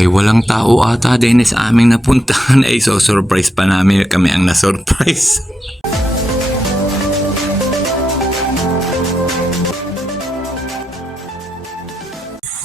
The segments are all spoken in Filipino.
Ay walang tao ata din sa aming napuntahan ay so surprise pa namin kami ang na-surprise.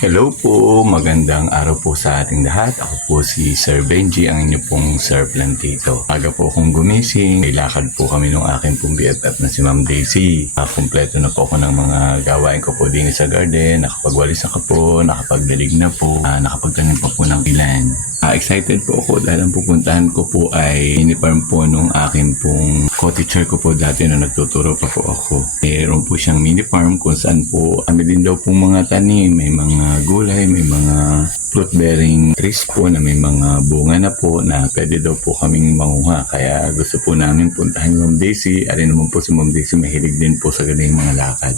Hello po, magandang araw po sa ating lahat. Ako po si Sir Benji, ang inyo pong Sir Plantito. Aga po akong gumising, may lakad po kami ng aking pong BFF na si Ma'am Daisy. Kompleto na po ako ng mga gawain ko po din sa garden, nakapagwalis ako po, nakapagdalig na po, nakapagtanim pa po ng ilan. Excited po ako dahil ang pupuntahan ko po ay mini-farm po nung aking pong co-teacher ko po dati na nagtuturo pa po ako. Mayroon po siyang mini-farm kung saan po kami din daw pong mga tanim, may mga gulay, may mga fruit-bearing trees po na may mga bunga na po na pwede daw po kaming manguha. Kaya gusto po namin puntahan yung Ma'am Daisy. Alin naman po si Ma'am Daisy, mahilig din po sa galing mga lakad.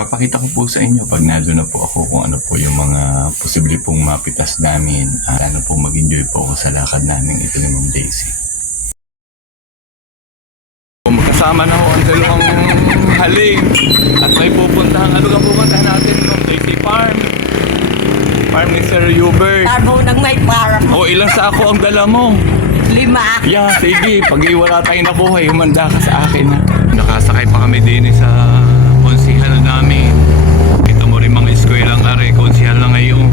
Papakita ko po sa inyo pag nandun na po ako kung ano po yung mga posible pong mapitas namin. Ano po mag-enjoy po ako sa lakad namin ito ni Ma'am Daisy. Magkasama na ho ang dalawang haling at may pupuntahan. Ano ka pupuntahan natin Ma'am Daisy? Farm ni Sir Hubert. Tarbo nang may para. O ilang sako ang dala mo? 5. Yeah, sige. Pag wala tayong nakuha, humanda ka sa akin. Nakasakay pa kami din sa konsihal namin. Ito mo rin mga eskwelalang are, konsihal na ngayon.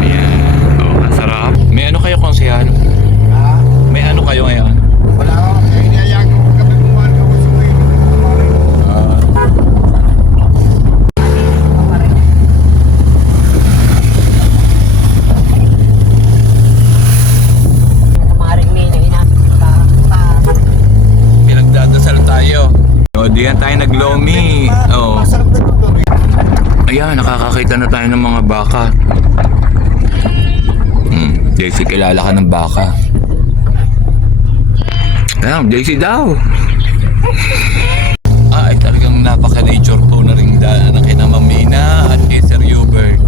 Ayan. O, masarap. May ano kayo konsihal? May ano kayo ngayon? Wala ako. Kaya inayag ko kami kumuhan ko sa mga Maring may na Pinagdadasal tayo. O, diyan tayo naglomi. O. masarap na ito. Ayan, nakakakita na tayo ng mga baka. Daisy, kilala ka ng baka. Ayan, Daisy daw. Ay, talagang napaka-nature po na rin daan ng kina Mamina at kay Sir Hubert.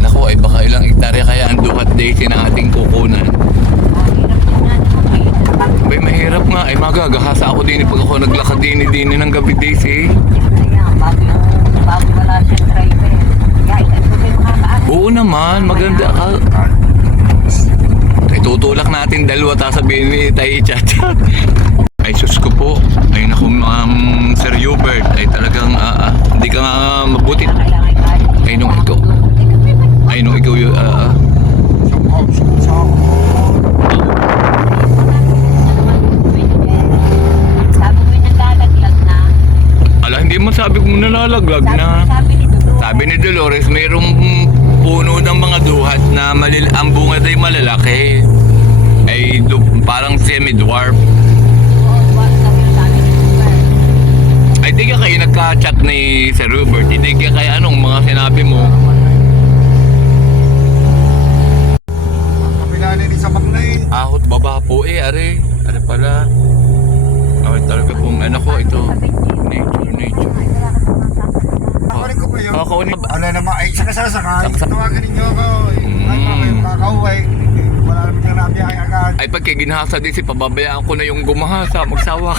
Naku, ay baka ilang hektarya kaya ang dukat Daisy na ating kukunan. Bay, mahirap nga. Ay, magagahasa ako din pag ako naglakad din ng gabi Daisy. Bago wala siyang driver. Kaya ito may makakaano. Oo naman, maganda ka. Ay, tutulak natin dalawa tapos sabihin ni Tay Chat-Chat. Ay, sus ko po. Ay, naku, Sir Hubert. Ay, talagang, hindi ka nga mabuti. Ay, nung ikaw. Ay, nung ikaw yung, Sabi mo naglalaglag na. ala, hindi mo sabi mo nalalaglag na. Sabi ni Dolores, mayroong puno ng mga duhat na ang bunga ay malalaki. Ay, parang semi-dwarf. Ay, di ka kayo nagka-chat ni Sir Robert. Hindi ka kaya anong mga sinabi mo? Kapila ni sa Magnay. Ahot baba po are. Are pala. Ay, talaga pong ano ko ito. Nature. Kaparin ko pa yun. Kakaunin ba? Ano naman, ay sakasakay. Saksa- Tawagan ninyo ako. Ay, makakauwi. Wala naman ka nabiyahe agad. Ay, pagka ginahasa din si pababayaan ko na yung gumahasa. Magsawa.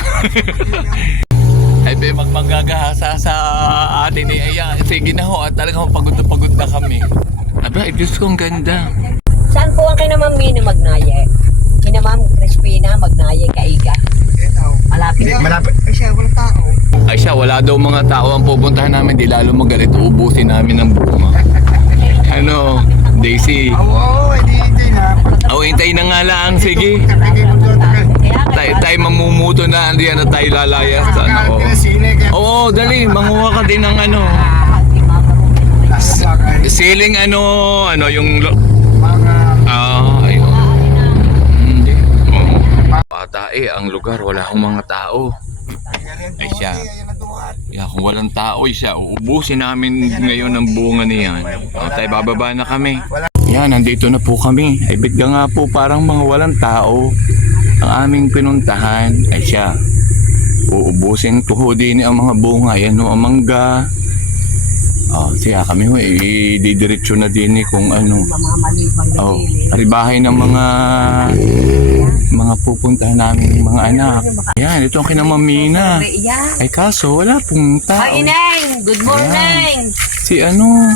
Ay, magmagagahasa sa atin eh. Ay, sige na ho. At talagang pagod na kami. Aba, ay Diyos ko, ang ganda. Saan po ang kinamam Mini Magnaye? Kinamam Crispina Magnaye Kaiga. Malapit na. Malapit. Ay siya, walang tao. Ay siya, wala daw mga tao ang pupuntahan namin. Di lalo magalit. Uubusin namin ang bunga. Ano, Daisy? Oo, hindi na. Oh, hintay na nga lang. Sige. Kapigay mo doon. Tayo mamumuto na. Andiyan na tayo lalayas. Ano? Oo, dali. Manguha ka din ng ano. Siling ano, yung... ayun. Hindi. Bata ang lugar. Wala akong mga tao. Ay siya. Yeah, kung walang tao siya, uubusin namin ngayon ang bunga niyan. Tayo bababa na kami. Yan, nandito na po kami. Ay bigla nga po parang mga walang tao ang aming pinuntahan. Ay siya, uubusin ko ho din ang mga bunga. Yan ho, ang mangga. Siya kami ho, didiretso na din kung ano. Aribahay ng mga pupuntahan namin mga anak. Yan, ito ang kinamamina. Ay kaso, wala pong tao. Hi, Ineng! Good morning! Si ano?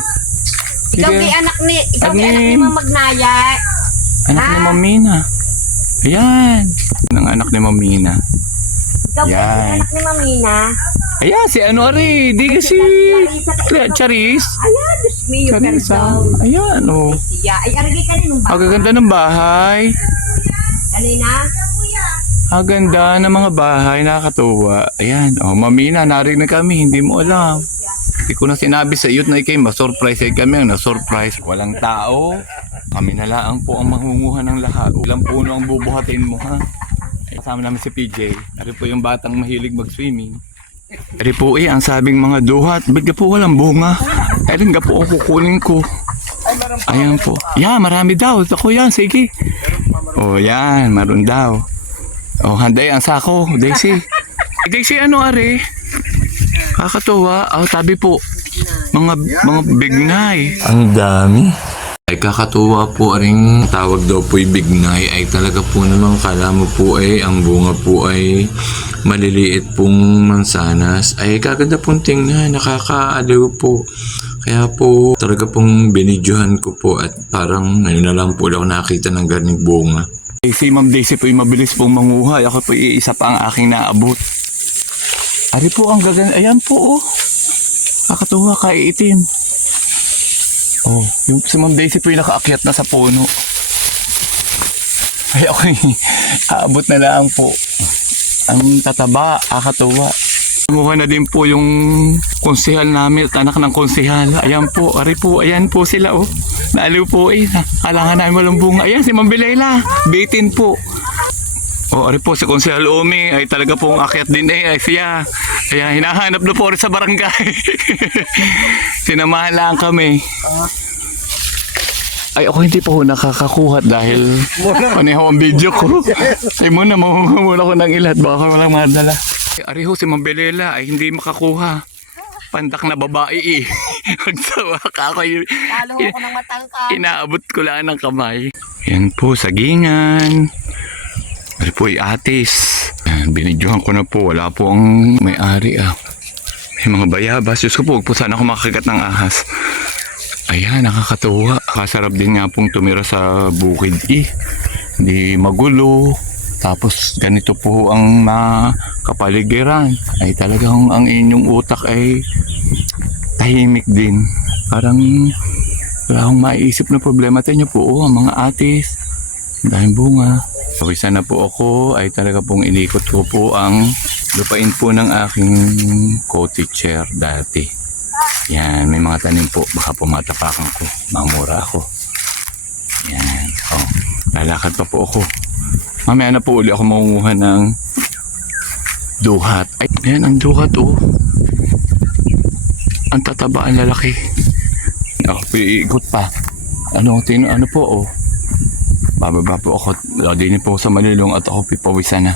Ikaw Sige. di anak ni, ikaw di Ani. anak ni Magnaya. Anak ni Mamina. Ayan. Ng anak ni Mamina. Ikaw di Yan. anak ni Mamina. Ayan, si ano ari. Di kasi. Charis. Ayan, Diyos me, yung Charisa. perdão. Ayan, oh. Siya, ay aragay ka rin ng Ang gaganda ng bahay. Kanina? Ang ganda ng mga bahay. Nakakatuwa. Ayan, oh. Mamina, narinig kami. Hindi mo alam. Hindi ko na sinabi sa iyo na ikay ma-surprise kami. Na-surprise. Walang tao. Kami na lang po ang mangunguha ng lahat. Ilang puno ang bubuhatin mo, ha? Kasama namin si PJ. Ari po yung batang mahilig mag-swimming. Ari po ang sabing mga duhat. Ba't ka po walang bunga? Ari nga po ang kukunin ko. Ayan po. Yeah, marami daw. Ako yan, sige. Oh, yan. Maroon daw. Oh, handay ang sako. Daisy. Daisy, ano ari? Kakatuwa. Oh, tabi po. Mga bignay. Ang dami. Ay kakatuwa po ring tawag daw po bignay ay talaga po naman kala mo po ay ang bunga po ay maliliit pong mansanas ay kaganda pong tingnan, nakakaaliw po. Kaya po talaga pong binidyohan ko po at parang ngayon na lang po ako nakita ng ganing bunga. Si Ma'am Daisy po ay mabilis pong manguha, ako po iisa pa ang aking naabot. Ari po ang gaganda, ayan po oh. Kakatuwa kaiitim. Oh, yung si Ma'am Daisy po yung nakaakyat na sa puno. Ay, okay. Aabot na lang po. Ang tataba, kakatuwa. Kumuha na din po yung konsehal namin at anak ng konsehal. Ayan po, ari po, ayan po sila oh. Naaliw po eh. Kailangan namin walang bunga. Ayan si Ma'am Bilayla. Bitin po. O, ari po si Konsehal Omi ay talaga pong akyat din ay siya. Kaya hinahanap na po rin sa barangay. Sinamahan lang kami. Ay ako hindi po nakakakuha dahil paneho ang video ko. Ay muna, mamumula ko ng ilat. Baka walang madala. Ari ho si Ma'am Belela ay hindi makakuha. Pandak na babae eh. Magsawa ka ako. Lalo ako ng matangka. Inaabot ko lang ng kamay. Yan po, sagingan. Ari po ay atis. Binidyohan ko na po. Wala po ang may-ari ah. May mga bayabas. Diyos ko po, huwag po sana ako makagat ng ahas. Ayan, nakakatuwa. Kasarap din nga pong tumira sa bukid eh. Hindi magulo. Tapos ganito po ang kapaligiran. Ay talagang ang inyong utak ay tahimik din. Parang wala akong maiisip na problema. Tayo po, oh, ang mga atis. Dahil bunga. So isa na po ako ay talaga pong inikot ko po ang lupain po ng aking co-teacher dati. Yan, may mga tanim po. Baka po matapakan ko. Mamura ako. Yan. Oh, lalakad pa po ako. Mamaya na po uli ako mangunguha ng duhat. Ay, ayan ang duhat oh. Ang tataba, ang lalaki. Ako po iikot pa. Ano po oh. Bababa po ako. Din po sa malilong at ako pipawisan na.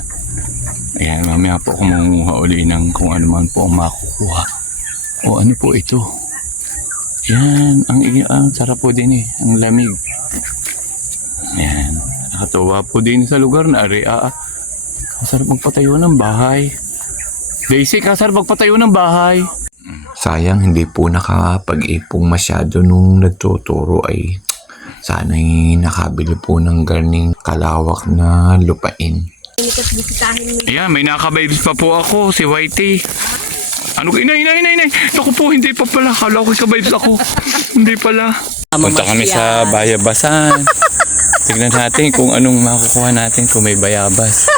Ayan, mamaya po ako mangunguha uli ng kung ano man po ang makukuha. O ano po ito? Yan, ang sarap po din eh. Ang lamig. Ayan. Nakatuwa po din sa lugar na area. Kasarap magpatayo ng bahay. Daisy, kasarap magpatayo ng bahay. Sayang hindi po nakapag-ipong masyado nung nagtuturo ay sana'y nakabili po ng garning kalawak na lupain. Ayan, may nakabayos pa po ako, si Whitey. Ano ko, inay. Naku po, hindi pa pala. Kala ko kabayos ako. Hindi pala. Punta kami sa bayabasan. Tignan natin kung anong makukuha natin kung may bayabas.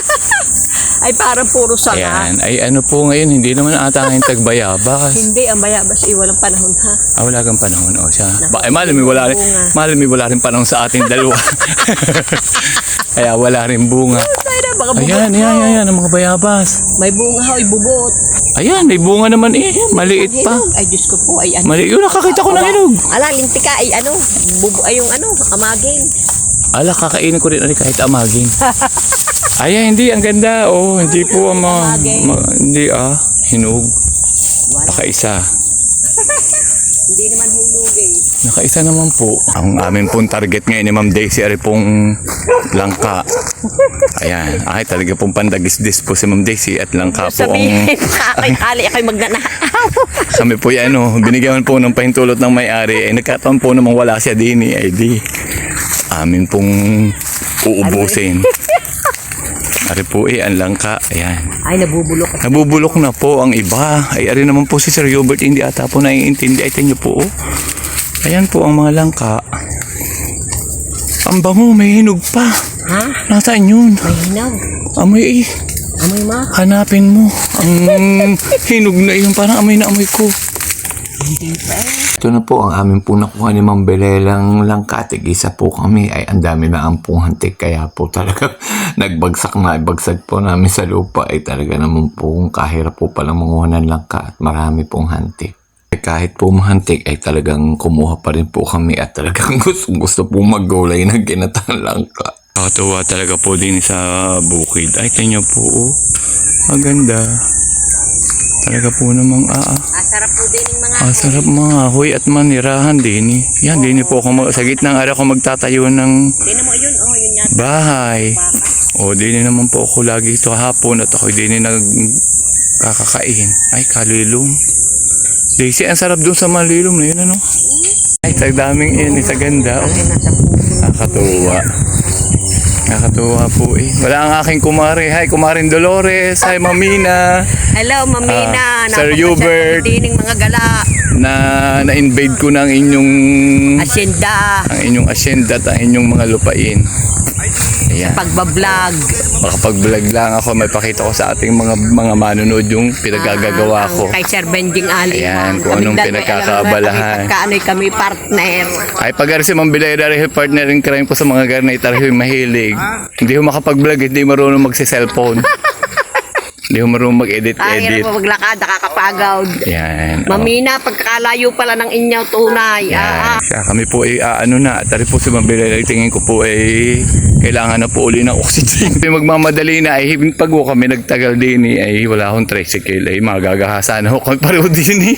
Ay parang puro sanga. Ayan, ay ano po ngayon, hindi naman ata ngayon tagbayabas. Hindi, ang bayabas ay walang panahon ha. Ah, wala kang panahon. O siya. Malamig wala rin panahon sa ating dalawa. Kaya wala rin bunga. Ayan, ang mga bayabas. May bunga ho, ibubot. Ayan, may bunga naman eh. Maliit pa. Ay, Diyos ko po, ay ano. Maliit. Yun, nakakita ko ng hinog. Ala, lintika, ay ano, ay yung ano, amagin. Ala, kakainin ko rin kahit amagin. Ayan, hindi. Ang ganda. Oh, hindi po hindi hinog. Baka isa. Hindi naman hulug eh. Nakaisa naman po. Ang amin pong target ngayon ni Ma'am Daisy ay pong langka. Ayan. Ay, talaga pong pandagis-dis po si Ma'am Daisy at langka po ang... Sabihin, kakay-kali ako'y magnanakaw. Kami po yan, binigyan po ng pahintulot ng may-ari. Ay, nagkataon po namang wala siya din eh. Ay, di. Amin pong uubusin. Ari po ang langka. Ayan. Ay, nabubulok. Nabubulok na po ang iba. Ay, ari naman po si Sir Hubert, hindi ata po naiintindi. Ay, tingnan niyo po. Ayan po ang mga langka. Ang bango, may hinog pa. Ha? Nasaan yun? May hinaw. Amoy eh. Amoy ma. Hanapin mo. Ang hinog na yun. Parang amoy na amoy ko. Hindi pa Ito na po ang amin po nakuha ni Ma'am Belelang langka. Tig-isa po kami. Ay, ang dami na ang pong hantik. Kaya po talaga nagbagsak na. Ibagsag po namin sa lupa. Ay talaga naman po kahirap po palang manguha ng langka. At marami pong hantik. Kahit po mahantik ay talagang kumuha pa rin po kami at talagang gusto po maggulay ng ginatang langka. Nakatuwa talaga po din sa bukid. Ay, tingnan po. Maganda. Talaga po namang Sarap po din yung mga... sarap mga huy at manirahan din. Yan, din po ako sa gitnang araw ko magtatayo ng Hindi na mo yun, yun yata. bahay. O, din naman po ako lagi ito hapon at ako din nagkakakain. Ay, kalilong. Daisy, ang sarap dun sa malilom na yun, ano? Ay, sa daming yan, sa ganda. Oh. Nakakatuwa. Nakakatuwa po eh. Wala ang aking kumare. Hi, kumarin Dolores. Hi, Mamina. Hello, Mamina. Sir Hubert. Dining mga gala. Na-invade ko ng inyong Asyenda. ang inyong asyenda at ang inyong mga lupain. Ayan. Pagbablog. Makapag-vlog lang ako, may pakita ko sa ating mga manonood yung pinagagagawa ko. Kay Sir Benjing Ali. Ayan, kung anong pinagkakaabalahan. Kami partner. Ay, pag si Ma'am Bilay dahil partner in crime po sa mga garnay, talagang mahilig. Hindi ko makapag-vlog, hindi marunong magsi-cellphone. Hindi ko marunong Ay, mag-edit. hirap maglakad, nakakapagod. Yan. Mamina, pagkakalayo pala ng inyaw tunay. Yan. Kaya kami po ay ano na, tari po si Ma'am Bilay, tingin ko po ay kailangan na po uli ng oxygen. Magmamadali na ay pag kami nagtagal din ay wala akong tricycle ay magagahasa na ako kami pareho din eh.